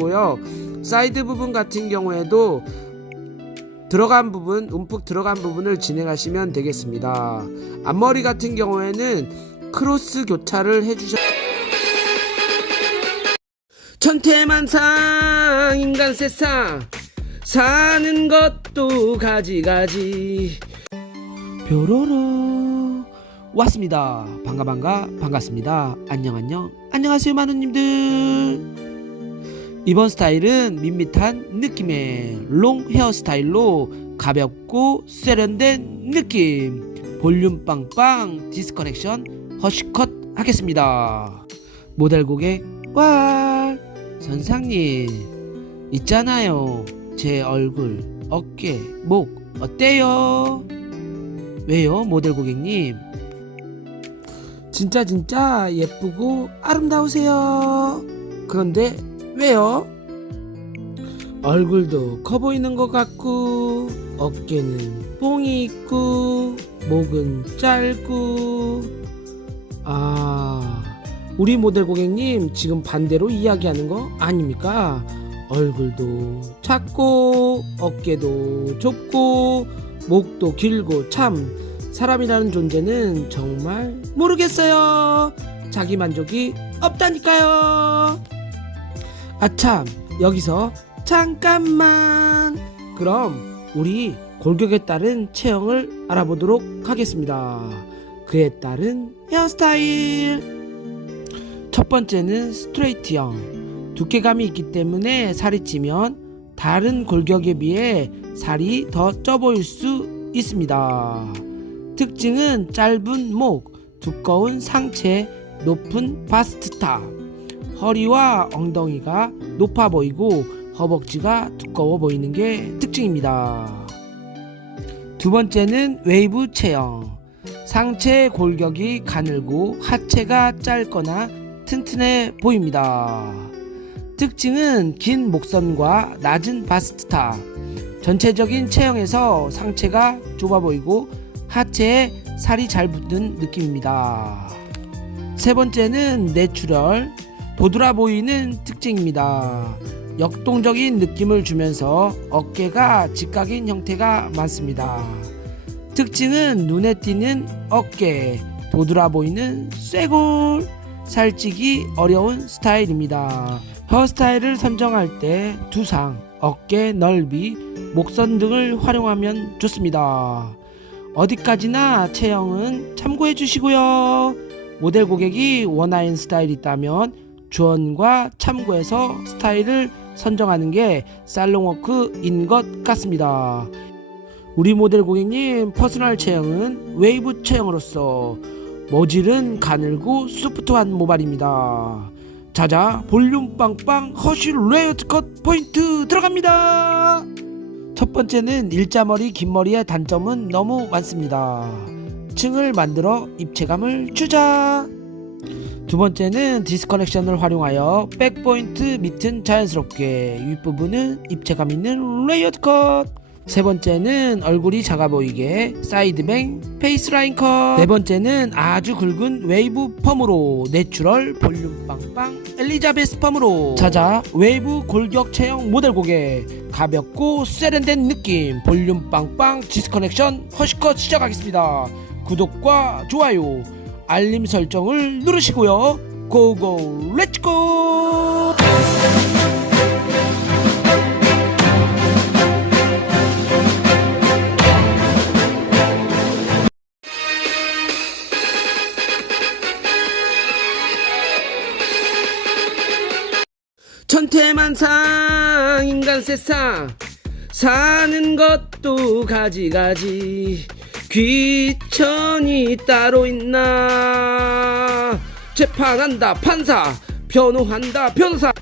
있고요. 사이드 부분 같은 경우에도 움푹 들어간 부분을 진행하시면 되겠습니다. 앞머리 같은 경우에는 크로스 교차를 해주셔. 천태만상 인간 세상 사는 것도 가지가지. 뾰로로 왔습니다. 반갑습니다. 안녕하세요 마누님들. 이번 스타일은 밋밋한 느낌의 롱 헤어스타일로 가볍고 세련된 느낌, 볼륨 빵빵 디스커넥션 허쉬컷 하겠습니다. 모델 고객 선상님 있잖아요. 제 얼굴, 어깨, 목 어때요? 왜요 모델 고객님? 진짜 예쁘고 아름다우세요. 그런데 왜요? 얼굴도 커 보이는 것 같고 어깨는 뽕이 있고 목은 짧고. 우리 모델 고객님 지금 반대로 이야기하는 거 아닙니까? 얼굴도 작고 어깨도 좁고 목도 길고, 참 사람이라는 존재는 정말 모르겠어요. 자기 만족이 없다니까요. 아참, 여기서 잠깐만. 그럼 우리 골격에 따른 체형을 알아보도록 하겠습니다. 그에 따른 헤어스타일. 첫 번째는 스트레이트형. 두께감이 있기 때문에 살이 찌면 다른 골격에 비해 살이 더 쪄 보일 수 있습니다. 특징은 짧은 목, 두꺼운 상체, 높은 바스트탑. 허리와 엉덩이가 높아 보이고 허벅지가 두꺼워 보이는 게 특징입니다. 두 번째는 웨이브 체형. 상체 골격이 가늘고 하체가 짧거나 튼튼해 보입니다. 특징은 긴 목선과 낮은 바스트탑. 전체적인 체형에서 상체가 좁아 보이고 하체에 살이 잘 붙는 느낌입니다. 세 번째는 내추럴, 도드라 보이는 특징입니다. 역동적인 느낌을 주면서 어깨가 직각인 형태가 많습니다. 특징은 눈에 띄는 어깨, 도드라 보이는 쇄골, 살찌기 어려운 스타일입니다. 헤어스타일을 선정할 때 두상, 어깨 넓이, 목선 등을 활용하면 좋습니다. 어디까지나 체형은 참고해 주시고요. 모델 고객이 원하는 스타일이 있다면 조언과 참고해서 스타일을 선정하는 게 살롱워크인 것 같습니다. 우리 모델 고객님 퍼스널 체형은 웨이브 체형으로서 모질은 가늘고 소프트한 모발입니다. 자자, 볼륨 빵빵 허쉬 레이어드 컷 포인트 들어갑니다. 첫 번째는 일자머리 긴 머리의 단점은 너무 많습니다. 층을 만들어 입체감을 주자. 두 번째는 디스커넥션을 활용하여 백포인트 밑은 자연스럽게, 윗부분은 입체감 있는 레이어드 컷. 세 번째는 얼굴이 작아 보이게 사이드뱅 페이스라인 컷. 네 번째는 아주 굵은 웨이브 펌으로 내추럴 볼륨 빵빵 엘리자베스 펌으로. 자자, 웨이브 골격 체형 모델 고객, 가볍고 세련된 느낌 볼륨 빵빵 디스커넥션 허쉬컷 시작하겠습니다. 구독과 좋아요 알림 설정을 누르시고요. 고고 렛츠고. 천태만상 인간 세상 사는 것도 가지가지. 귀천이 따로 있나. 재판한다 판사, 변호한다 변호사,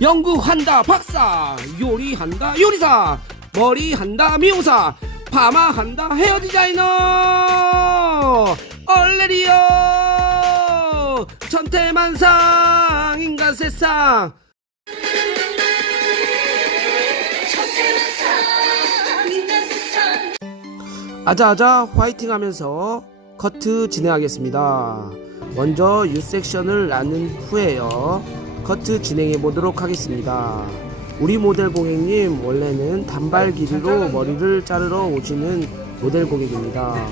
연구한다 박사, 요리한다 요리사, 머리한다 미용사, 파마한다 헤어디자이너. 얼레리요 천태만상 인간 세상. 아자아자 화이팅 하면서 커트 진행하겠습니다. 먼저 U 섹션을 나눈 후에요. 커트 진행해 보도록 하겠습니다. 우리 모델 고객님 원래는 단발 길이로 머리를 자르러 오시는 모델 고객입니다.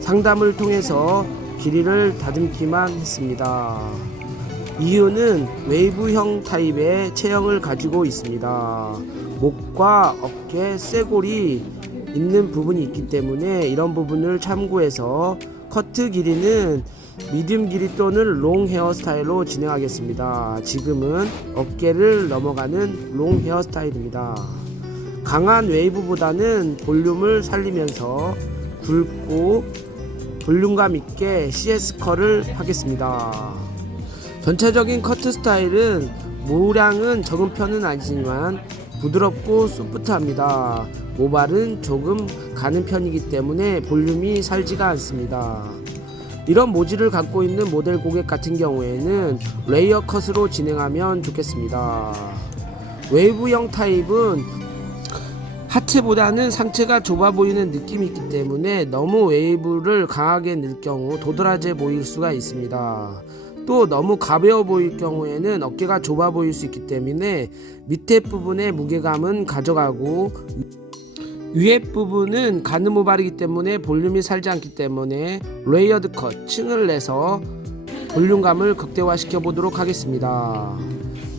상담을 통해서 길이를 다듬기만 했습니다. 이유는 웨이브형 타입의 체형을 가지고 있습니다. 목과 어깨, 쇄골이 있는 부분이 있기 때문에 이런 부분을 참고해서 커트 길이는 미디움 길이 또는 롱 헤어 스타일로 진행하겠습니다. 지금은 어깨를 넘어가는 롱 헤어 스타일입니다. 강한 웨이브보다는 볼륨을 살리면서 굵고 볼륨감 있게 CS 컬을 하겠습니다. 전체적인 커트 스타일은 모량은 적은 편은 아니지만 부드럽고 소프트합니다. 모발은 조금 가는 편이기 때문에 볼륨이 살지가 않습니다. 이런 모질을 갖고 있는 모델 고객 같은 경우에는 레이어 컷으로 진행하면 좋겠습니다. 웨이브형 타입은 하체보다는 상체가 좁아 보이는 느낌이 있기 때문에 너무 웨이브를 강하게 넣을 경우 도드라져 보일 수가 있습니다. 또 너무 가벼워 보일 경우에는 어깨가 좁아 보일 수 있기 때문에 밑에 부분의 무게감은 가져가고 위에 부분은 가는 모발이기 때문에 볼륨이 살지 않기 때문에 레이어드 컷, 층을 내서 볼륨감을 극대화시켜 보도록 하겠습니다.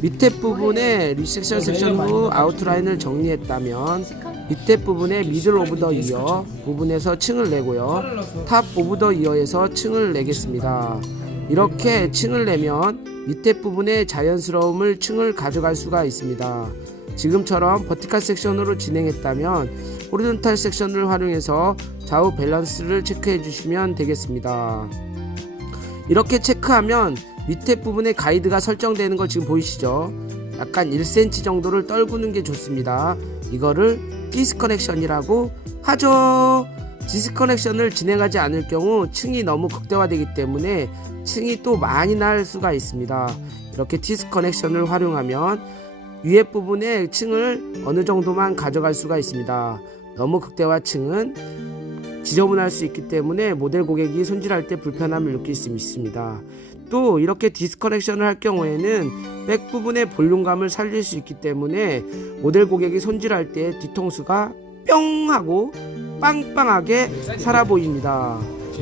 밑에 부분에 리섹션 섹션 후 아웃라인을 정리했다면 밑에 부분에 미들 오브 더 이어 부분에서 층을 내고요. 탑 오브 더 이어에서 층을 내겠습니다. 이렇게 층을 내면 밑에 부분에 자연스러움을 층을 가져갈 수가 있습니다. 지금처럼 버티컬 섹션으로 진행했다면 호리존탈 섹션을 활용해서 좌우 밸런스를 체크해 주시면 되겠습니다. 이렇게 체크하면 밑에 부분에 가이드가 설정되는 걸 지금 보이시죠? 약간 1cm 정도를 떨구는 게 좋습니다. 이거를 디스커넥션이라고 하죠. 디스커넥션을 진행하지 않을 경우 층이 너무 극대화되기 때문에 층이 또 많이 날 수가 있습니다. 이렇게 디스커넥션을 활용하면 위에 부분에 층을 어느 정도만 가져갈 수가 있습니다. 너무 극대화 층은 지저분할 수 있기 때문에 모델 고객이 손질할 때 불편함을 느낄 수 있습니다. 또 이렇게 디스커넥션을 할 경우에는 백 부분의 볼륨감을 살릴 수 있기 때문에 모델 고객이 손질할 때 뒤통수가 뿅 하고 빵빵하게 살아 보입니다.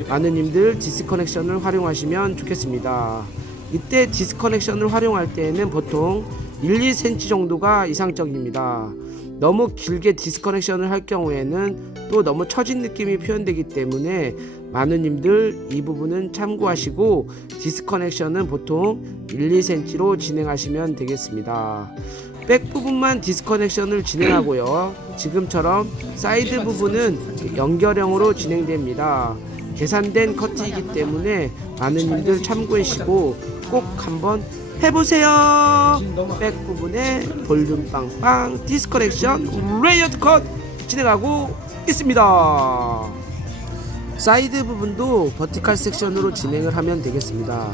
많은님들 디스커넥션을 활용하시면 좋겠습니다. 이때 디스커넥션을 활용할 때에는 보통 1, 2cm 정도가 이상적입니다. 너무 길게 디스커넥션을 할 경우에는 또 너무 처진 느낌이 표현되기 때문에 많은님들 이 부분은 참고하시고 디스커넥션은 보통 1, 2cm로 진행하시면 되겠습니다. 백 부분만 디스커넥션을 진행하고요. 지금처럼 사이드 부분은 연결형으로 진행됩니다. 계산된 커트이기 때문에 많은님들 참고하시고 꼭 한번 해보세요. 백 부분에 볼륨 빵빵 디스커넥션 레이어드 컷 진행하고 있습니다. 사이드 부분도 버티컬 섹션으로 진행을 하면 되겠습니다.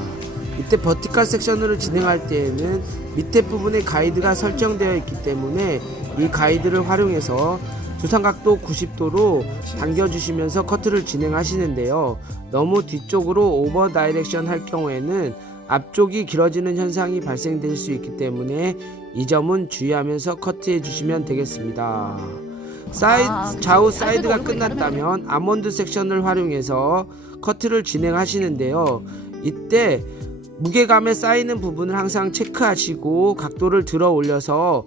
이때 버티컬 섹션으로 진행할 때에는 밑에 부분에 가이드가 설정되어 있기 때문에 이 가이드를 활용해서 두상각도 90도로 당겨주시면서 커트를 진행하시는데요. 너무 뒤쪽으로 오버 다이렉션 할 경우에는 앞쪽이 길어지는 현상이 발생될 수 있기 때문에 이 점은 주의하면서 커트해 주시면 되겠습니다. 좌우 사이드가 끝났다면 아몬드 섹션을 활용해서 커트를 진행하시는데요. 이때 무게감에 쌓이는 부분을 항상 체크하시고 각도를 들어 올려서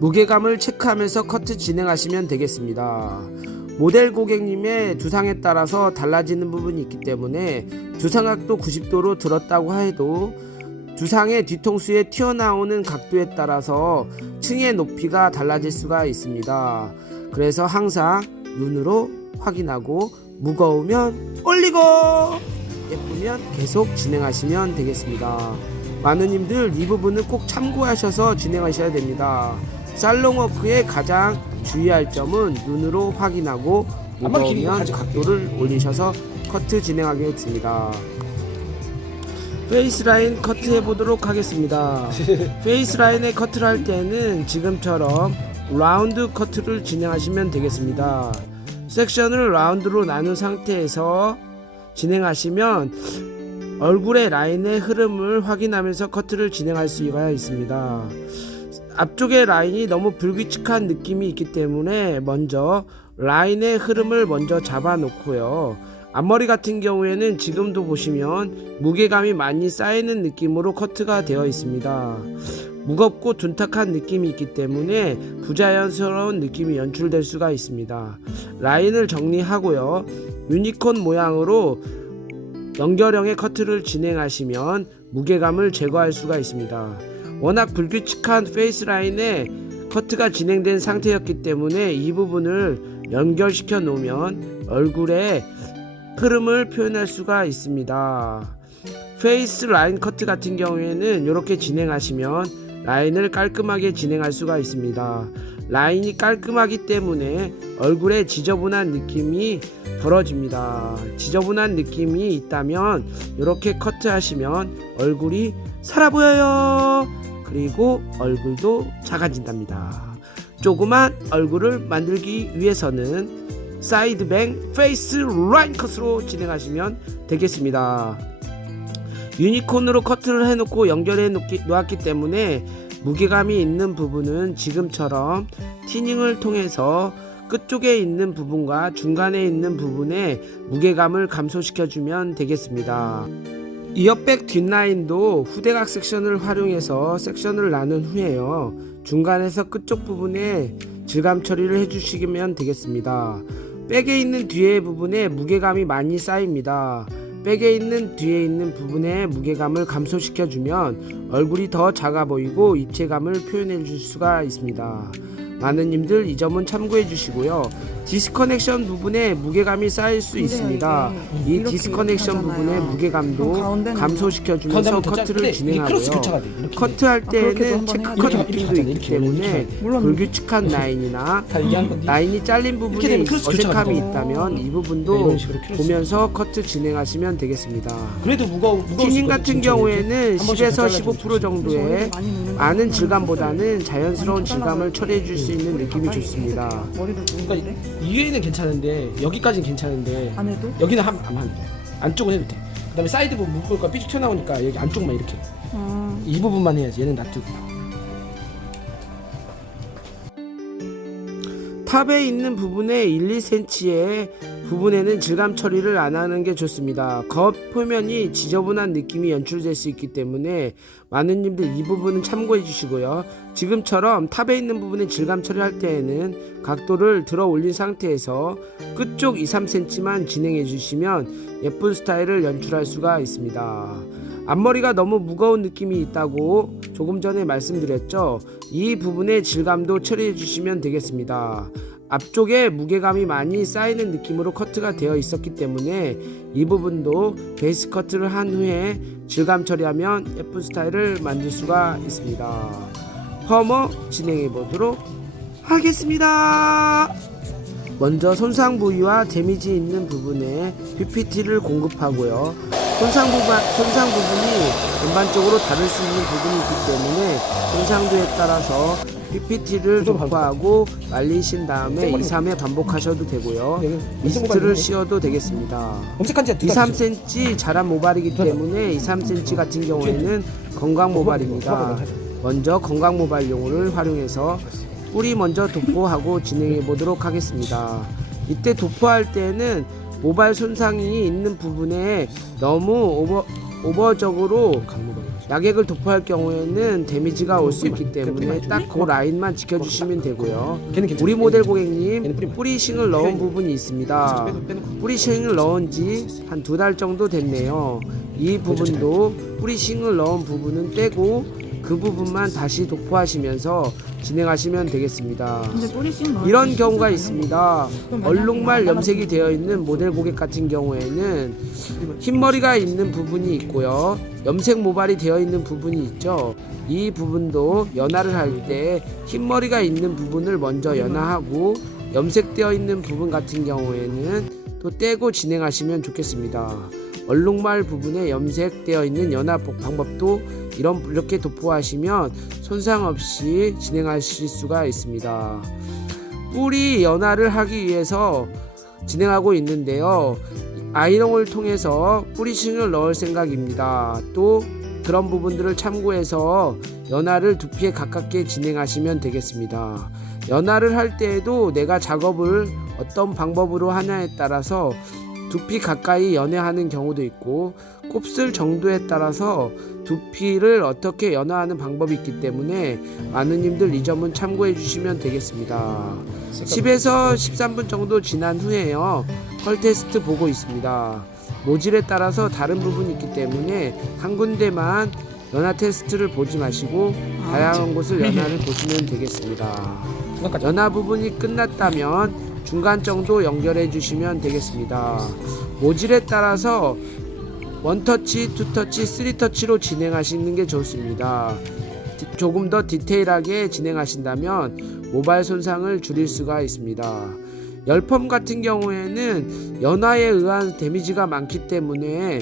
무게감을 체크하면서 커트 진행하시면 되겠습니다. 모델 고객님의 두상에 따라서 달라지는 부분이 있기 때문에 두상각도 90도로 들었다고 해도 두상의 뒤통수에 튀어나오는 각도에 따라서 층의 높이가 달라질 수가 있습니다. 그래서 항상 눈으로 확인하고 무거우면 올리고 예쁘면 계속 진행하시면 되겠습니다. 많은님들 이 부분은 꼭 참고하셔서 진행하셔야 됩니다. 살롱워크의 가장 주의할 점은 눈으로 확인하고 무거우면 각도를 올리셔서 커트 진행하겠습니다. 페이스 라인 커트 해보도록 하겠습니다. 페이스 라인에 커트를 할 때는 지금처럼 라운드 커트를 진행하시면 되겠습니다. 섹션을 라운드로 나눈 상태에서 진행하시면 얼굴의 라인의 흐름을 확인하면서 커트를 진행할 수가 있습니다. 앞쪽의 라인이 너무 불규칙한 느낌이 있기 때문에 먼저 라인의 흐름을 먼저 잡아 놓고요. 앞머리 같은 경우에는 지금도 보시면 무게감이 많이 쌓이는 느낌으로 커트가 되어 있습니다. 무겁고 둔탁한 느낌이 있기 때문에 부자연스러운 느낌이 연출될 수가 있습니다. 라인을 정리하고요. 유니콘 모양으로 연결형의 커트를 진행하시면 무게감을 제거할 수가 있습니다. 워낙 불규칙한 페이스 라인에 커트가 진행된 상태였기 때문에 이 부분을 연결시켜 놓으면 얼굴의 흐름을 표현할 수가 있습니다. 페이스 라인 커트 같은 경우에는 이렇게 진행하시면 라인을 깔끔하게 진행할 수가 있습니다. 라인이 깔끔하기 때문에 얼굴에 지저분한 느낌이 벌어집니다. 지저분한 느낌이 있다면 이렇게 커트하시면 얼굴이 살아 보여요. 그리고 얼굴도 작아진답니다. 조그만 얼굴을 만들기 위해서는 사이드뱅 페이스 라인 컷으로 진행하시면 되겠습니다. 유니콘으로 커트를 해놓고 연결해 놓았기 때문에 무게감이 있는 부분은 지금처럼 티닝을 통해서 끝쪽에 있는 부분과 중간에 있는 부분에 무게감을 감소시켜주면 되겠습니다. 이어백 뒷라인도 후대각 섹션을 활용해서 섹션을 나눈 후에요. 중간에서 끝쪽 부분에 질감 처리를 해주시면 되겠습니다. 백에 있는 뒤에 부분에 무게감이 많이 쌓입니다. 백에 있는 뒤에 있는 부분에 무게감을 감소시켜주면 얼굴이 더 작아 보이고 입체감을 표현해 줄 수가 있습니다. 많은 님들 이 점은 참고해 주시고요. 디스커넥션 부분에 무게감이 쌓일 수 있습니다. 이 디스커넥션 부분의 무게감도 감소시켜 주면서 커트를 진행하고요. 커트할 때에는 체크컷 느낌도 있기 때문에 불규칙한 라인이나 라인이 잘린 부분에 어색함이 있다면 이 부분도 보면서 커트 진행하시면 되겠습니다. 티닝 같은 경우에는 10에서 15% 정도의 많은 질감보다는 자연스러운 질감을 처리해 줄 수 있는 느낌이 좋습니다. 이외에는 괜찮은데 여기까지는 괜찮은데 안 해도? 여기는 안 하면 돼. 안쪽은 해도 돼. 그 다음에 사이드 부분 묶을까 삐죽 튀어나오니까 여기 안쪽만 이렇게 이 부분만 해야지. 얘는 놔두고. 탑에 있는 부분에 1, 2cm의 부분에는 질감 처리를 안 하는 게 좋습니다. 겉 표면이 지저분한 느낌이 연출될 수 있기 때문에 많은 님들 이 부분은 참고해 주시고요. 지금처럼 탑에 있는 부분에 질감 처리할 때에는 각도를 들어 올린 상태에서 끝쪽 2, 3cm만 진행해 주시면 예쁜 스타일을 연출할 수가 있습니다. 앞머리가 너무 무거운 느낌이 있다고 조금 전에 말씀드렸죠. 이 부분의 질감도 처리해 주시면 되겠습니다. 앞쪽에 무게감이 많이 쌓이는 느낌으로 커트가 되어 있었기 때문에 이 부분도 베이스 커트를 한 후에 질감 처리하면 예쁜 스타일을 만들 수가 있습니다. 펌어 진행해 보도록 하겠습니다. 먼저 손상 부위와 데미지 있는 부분에 PPT를 공급하고요. 손상 부분이 전반적으로 다를 수 있는 부분이 있기 때문에 손상도에 따라서 PPT를 도포하고 말리신 다음에 2, 3회 반복하셔도 되고요. 미스트를 씌워도 되겠습니다. 2, 3cm 자란 모발이기 때문에 2, 3cm 같은 경우에는 건강 모발입니다. 먼저 건강 모발용을 활용해서 뿌리 먼저 도포하고 진행해 보도록 하겠습니다. 이때 도포할 때는 모발 손상이 있는 부분에 너무 오버적으로 약액을 도포할 경우에는 데미지가 올 수 있기 때문에 딱 그 라인만 지켜주시면 되고요. 우리 모델 고객님 뿌리싱을 넣은 부분이 있습니다. 뿌리싱을 넣은 지 한 2달 정도 됐네요. 이 부분도 뿌리싱을 넣은 부분은 떼고 그 부분만 다시 도포하시면서 진행하시면 되겠습니다. 이런 경우가 있습니다. 얼룩말 염색이 되어 있는 모델 고객 같은 경우에는 흰머리가 있는 부분이 있고요. 염색 모발이 되어 있는 부분이 있죠. 이 부분도 연화를 할 때 흰머리가 있는 부분을 먼저 연화하고 염색되어 있는 부분 같은 경우에는 또 떼고 진행하시면 좋겠습니다. 얼룩말 부분에 염색되어 있는 연화 방법도 이렇게 도포하시면 손상 없이 진행하실 수가 있습니다. 뿌리 연화를 하기 위해서 진행하고 있는데요. 아이롱을 통해서 뿌리싱을 넣을 생각입니다. 또 그런 부분들을 참고해서 연화를 두피에 가깝게 진행하시면 되겠습니다. 연화를 할 때에도 내가 작업을 어떤 방법으로 하냐에 따라서 두피 가까이 연화하는 경우도 있고 곱슬 정도에 따라서 두피를 어떻게 연화하는 방법이 있기 때문에 마누님들 이 점은 참고해 주시면 되겠습니다. 10에서 13분 정도 지난 후에요, 컬 테스트 보고 있습니다. 모질에 따라서 다른 부분이 있기 때문에 한 군데만 연화 테스트를 보지 마시고 다양한 곳을 연화를 보시면 되겠습니다. 연화 부분이 끝났다면 중간 정도 연결해 주시면 되겠습니다. 모질에 따라서 원터치, 투터치, 쓰리터치로 진행하시는 게 좋습니다. 조금 더 디테일하게 진행하신다면 모발 손상을 줄일 수가 있습니다. 열펌 같은 경우에는 연화에 의한 데미지가 많기 때문에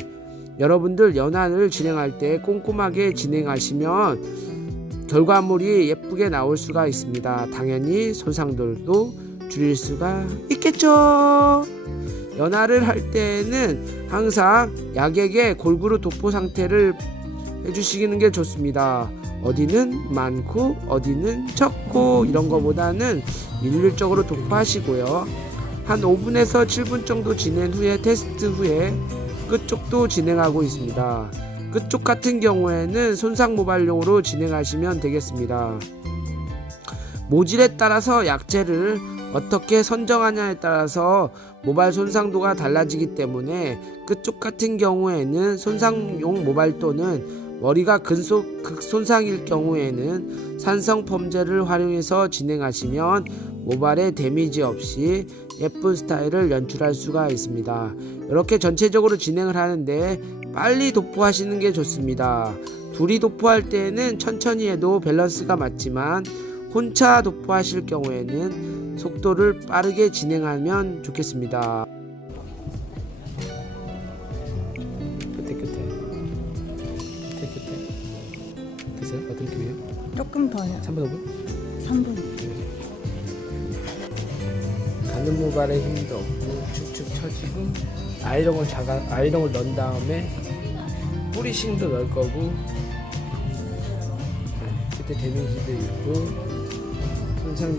여러분들 연화를 진행할 때 꼼꼼하게 진행하시면 결과물이 예쁘게 나올 수가 있습니다. 당연히 손상들도 줄일 수가 있겠죠. 연화를 할 때는 항상 약액에 골고루 도포 상태를 해주시는 게 좋습니다. 어디는 많고 어디는 적고 이런 거보다는 일률적으로 도포하시고요. 한 5분에서 7분 정도 지낸 후에 테스트 후에 끝쪽도 진행하고 있습니다. 끝쪽 같은 경우에는 손상 모발용으로 진행하시면 되겠습니다. 모질에 따라서 약재를 어떻게 선정하냐에 따라서 모발 손상도가 달라지기 때문에 끝쪽 같은 경우에는 손상용 모발 또는 머리가 극손상일 경우에는 산성 펌젤을 활용해서 진행하시면 모발에 데미지 없이 예쁜 스타일을 연출할 수가 있습니다. 이렇게 전체적으로 진행을 하는데 빨리 도포하시는 게 좋습니다. 둘이 도포할 때는 천천히 해도 밸런스가 맞지만 혼자 도포하실 경우에는 속도를 빠르게 진행하면 좋겠습니다. 끝에 됐어요? 어떤 느낌이에요? 조금 더요. 3분 5분? 3분. 가는 모발에 힘도 없고 축축 처지고 아이롱을 넣은 다음에 뿌리싱도 넣을 거고 그때 데미지도 있고 손상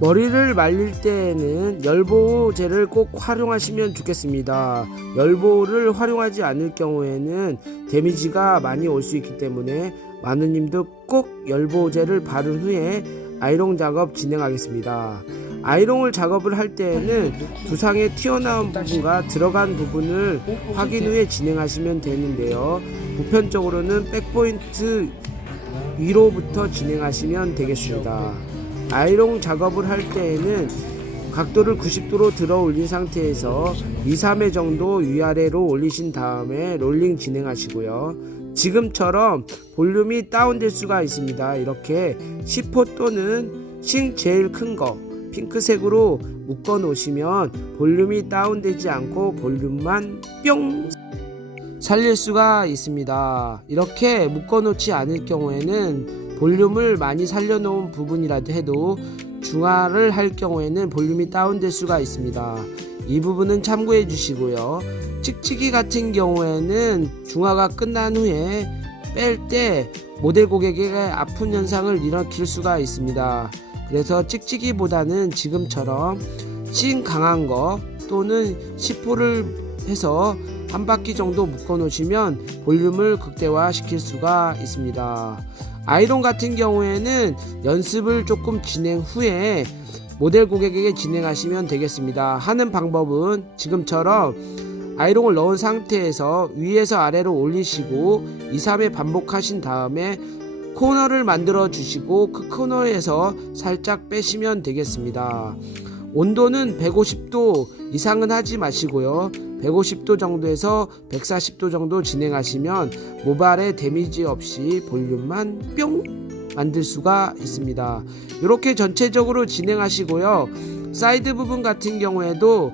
머리를 말릴 때에는 열보호제를 꼭 활용하시면 좋겠습니다. 열보호를 활용하지 않을 경우에는 데미지가 많이 올 수 있기 때문에 마누님도 꼭 열보호제를 바른 후에 아이롱 작업 진행하겠습니다. 아이롱을 작업을 할 때에는 두상에 튀어나온 부분과 들어간 부분을 확인 후에 진행하시면 되는데요. 보편적으로는 백포인트 위로부터 진행하시면 되겠습니다. 아이롱 작업을 할 때에는 각도를 90도로 들어 올린 상태에서 2-3회 정도 위아래로 올리신 다음에 롤링 진행하시고요. 지금처럼 볼륨이 다운될 수가 있습니다. 이렇게 10호 또는 싱 제일 큰 거 핑크색으로 묶어 놓으시면 볼륨이 다운되지 않고 볼륨만 뿅 살릴 수가 있습니다. 이렇게 묶어 놓지 않을 경우에는 볼륨을 많이 살려놓은 부분이라도 해도 중화를 할 경우에는 볼륨이 다운될 수가 있습니다. 이 부분은 참고해 주시고요. 찍찍이 같은 경우에는 중화가 끝난 후에 뺄 때 모델 고객에게 아픈 현상을 일으킬 수가 있습니다. 그래서 찍찍이보다는 지금처럼 싱 강한 거 또는 10호를 해서 한 바퀴 정도 묶어 놓으시면 볼륨을 극대화 시킬 수가 있습니다. 아이롱 같은 경우에는 연습을 조금 진행 후에 모델 고객에게 진행하시면 되겠습니다. 하는 방법은 지금처럼 아이롱을 넣은 상태에서 위에서 아래로 올리시고 2-3회 반복하신 다음에 코너를 만들어 주시고 그 코너에서 살짝 빼시면 되겠습니다. 온도는 150도 이상은 하지 마시고요. 150도 정도에서 140도 정도 진행하시면 모발에 데미지 없이 볼륨만 뿅 만들 수가 있습니다. 이렇게 전체적으로 진행하시고요. 사이드 부분 같은 경우에도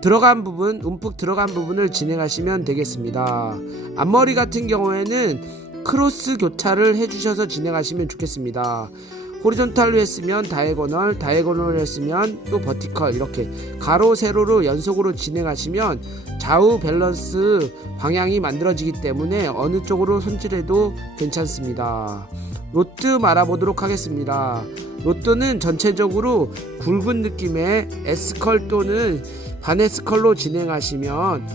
들어간 부분, 움푹 들어간 부분을 진행하시면 되겠습니다. 앞머리 같은 경우에는 크로스 교차를 해주셔서 진행하시면 좋겠습니다. 호리존탈로 했으면 다이애고널, 다이애고널로 했으면 또 버티컬, 이렇게 가로 세로로 연속으로 진행하시면 좌우 밸런스 방향이 만들어지기 때문에 어느 쪽으로 손질해도 괜찮습니다. 로트 말아보도록 하겠습니다. 로트는 전체적으로 굵은 느낌의 S컬 또는 반에스컬로 진행하시면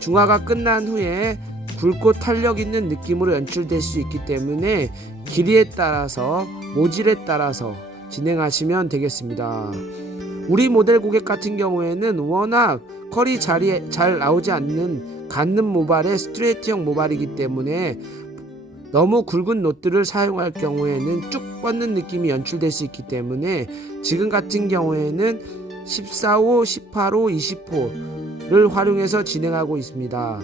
중화가 끝난 후에 굵고 탄력 있는 느낌으로 연출될 수 있기 때문에 길이에 따라서 모질에 따라서 진행하시면 되겠습니다. 우리 모델 고객 같은 경우에는 워낙 컬이 잘 나오지 않는 갖는 모발의 스트레이트형 모발이기 때문에 너무 굵은 노트를 사용할 경우에는 쭉 뻗는 느낌이 연출될 수 있기 때문에 지금 같은 경우에는 14호, 18호, 20호를 활용해서 진행하고 있습니다.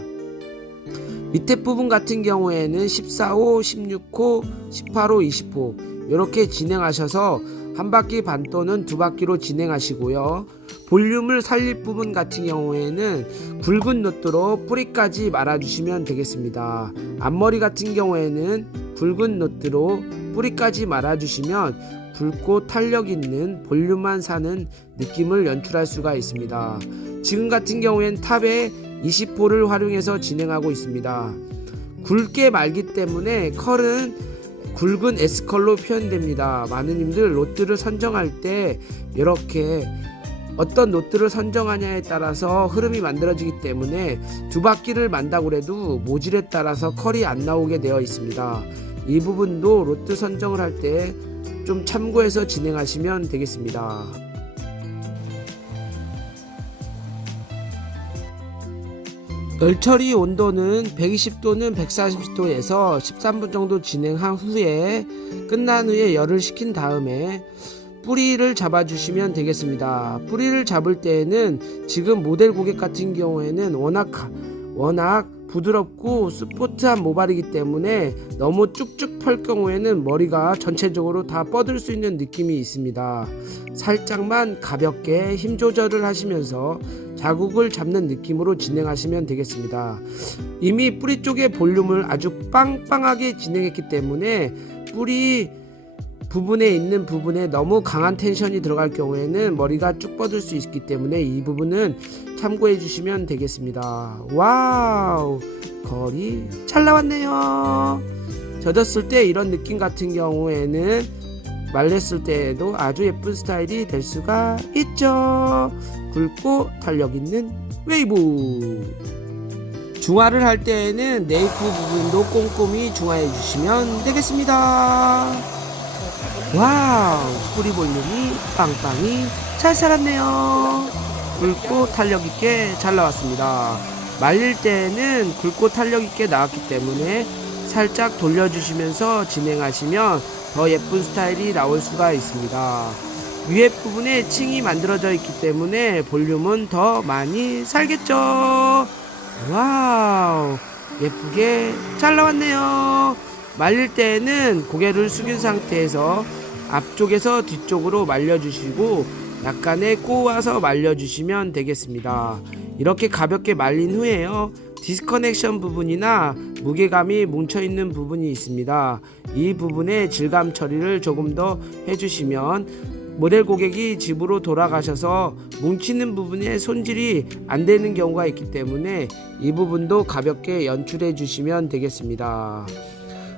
밑에 부분 같은 경우에는 14호, 16호, 18호, 20호 이렇게 진행하셔서 한 바퀴 반 또는 두 바퀴로 진행하시고요. 볼륨을 살릴 부분 같은 경우에는 굵은 노트로 뿌리까지 말아주시면 되겠습니다. 앞머리 같은 경우에는 굵은 노트로 뿌리까지 말아주시면 굵고 탄력 있는 볼륨만 사는 느낌을 연출할 수가 있습니다. 지금 같은 경우엔 탑에 20호를 활용해서 진행하고 있습니다. 굵게 말기 때문에 컬은 굵은 S컬로 표현됩니다. 많은 님들 노트를 선정할 때 이렇게 어떤 노트를 선정하냐에 따라서 흐름이 만들어지기 때문에 두 바퀴를 만다고 해도 모질에 따라서 컬이 안 나오게 되어 있습니다. 이 부분도 로트 선정을 할 때 좀 참고해서 진행하시면 되겠습니다. 열 처리 온도는 120도는 140도에서 13분 정도 진행한 후에 끝난 후에 열을 식힌 다음에 뿌리를 잡아주시면 되겠습니다. 뿌리를 잡을 때에는 지금 모델 고객 같은 경우에는 워낙 부드럽고 스포트한 모발이기 때문에 너무 쭉쭉 펼 경우에는 머리가 전체적으로 다 뻗을 수 있는 느낌이 있습니다. 살짝만 가볍게 힘 조절을 하시면서 자국을 잡는 느낌으로 진행하시면 되겠습니다. 이미 뿌리 쪽의 볼륨을 아주 빵빵하게 진행했기 때문에 뿌리 부분에 있는 부분에 너무 강한 텐션이 들어갈 경우에는 머리가 쭉 뻗을 수 있기 때문에 이 부분은 참고해 주시면 되겠습니다. 와우, 컬이 잘 나왔네요. 젖었을 때 이런 느낌 같은 경우에는 말렸을 때에도 아주 예쁜 스타일이 될 수가 있죠. 굵고 탄력 있는 웨이브. 중화를 할 때에는 네이프 부분도 꼼꼼히 중화해 주시면 되겠습니다. 와우, 뿌리 볼륨이 빵빵히 잘 살았네요. 굵고 탄력 있게 잘 나왔습니다. 말릴 때에는 굵고 탄력 있게 나왔기 때문에 살짝 돌려주시면서 진행하시면 더 예쁜 스타일이 나올 수가 있습니다. 위에 부분에 층이 만들어져 있기 때문에 볼륨은 더 많이 살겠죠. 와우, 예쁘게 잘 나왔네요. 말릴 때에는 고개를 숙인 상태에서 앞쪽에서 뒤쪽으로 말려주시고 약간의 꼬아서 말려주시면 되겠습니다. 이렇게 가볍게 말린 후에요, 디스커넥션 부분이나 무게감이 뭉쳐있는 부분이 있습니다. 이 부분에 질감 처리를 조금 더 해주시면 모델 고객이 집으로 돌아가셔서 뭉치는 부분에 손질이 안 되는 경우가 있기 때문에 이 부분도 가볍게 연출해 주시면 되겠습니다.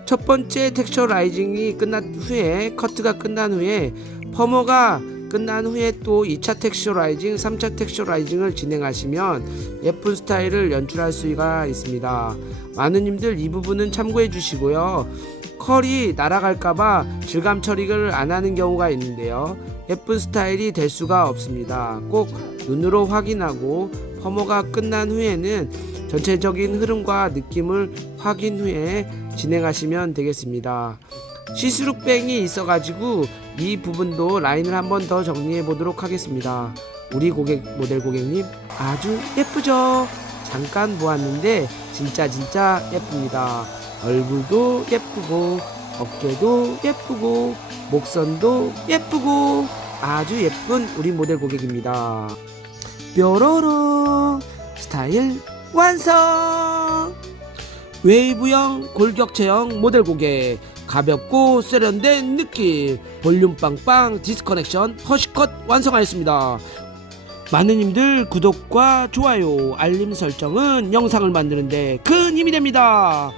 첫 번째 텍스처라이징이 끝난 후에, 커트가 끝난 후에 펌어가 끝난 후에 또 2차 텍스처라이징, 3차 텍스처라이징을 진행하시면 예쁜 스타일을 연출할 수가 있습니다. 많은 님들 이 부분은 참고해 주시고요. 컬이 날아갈까봐 질감 처리를 안 하는 경우가 있는데요, 예쁜 스타일이 될 수가 없습니다. 꼭 눈으로 확인하고 펌어가 끝난 후에는 전체적인 흐름과 느낌을 확인 후에 진행하시면 되겠습니다. 시스루뱅이 있어가지고 이 부분도 라인을 한번 더 정리해 보도록 하겠습니다. 우리 모델 고객님 아주 예쁘죠? 잠깐 보았는데 진짜 예쁩니다. 얼굴도 예쁘고 어깨도 예쁘고 목선도 예쁘고 아주 예쁜 우리 모델 고객입니다. 뾰로롱 스타일 완성! 웨이브형 골격체형 모델 고개, 가볍고 세련된 느낌, 볼륨 빵빵 디스커넥션 허쉬컷 완성하였습니다. 많은 님들 구독과 좋아요, 알림 설정은 영상을 만드는데 큰 힘이 됩니다.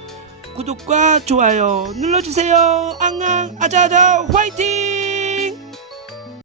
구독과 좋아요 눌러주세요. 앙앙 아자아자.